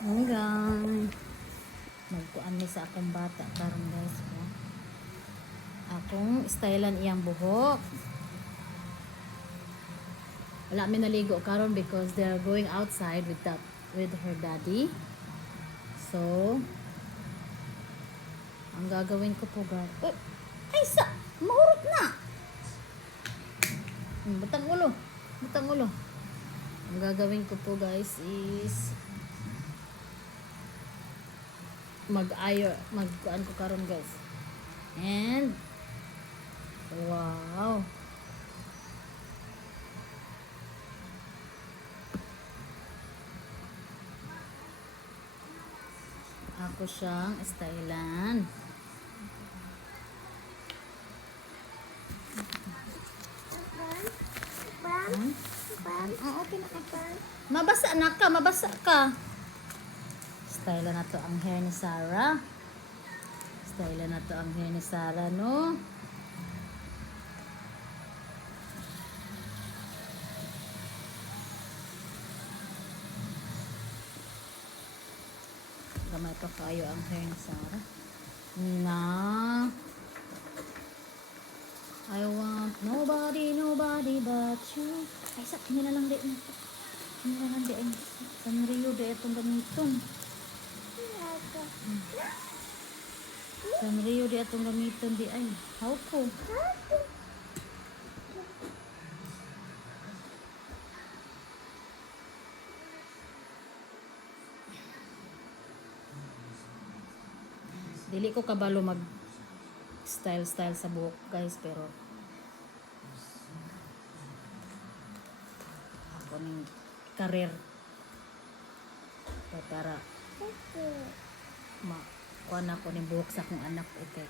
Hanggang magkuan mi sa akong bata karon guys ko. Akong stylean iyang buhok. Wala mi naligo karon because they're going outside with her daddy. So ang gagawin ko po guys. Oh, ay sa mahurot na. Butang ulo. Butang ulo. Ang gagawin ko po guys is magkuan ko karon guys. And wow. Ako siyang stylan. Okay na ka. Mabasa na ka, mabasa ka. Stylan na to ang hair ni Sarah. Stylan na to ang hair ni Sarah, no? Gamay pa kayo ang hair ni Sarah. Na I want nobody but you. Ay, sa kanila lang din. Kanila lang din. Sanrio din itong gamiton. Sanrio din itong gamiton di ay. How ko? Dili ko kabalo mag style sa buhok guys, pero ako ning career para kuha na ko ning buhok sa akong anak. Okay, okay.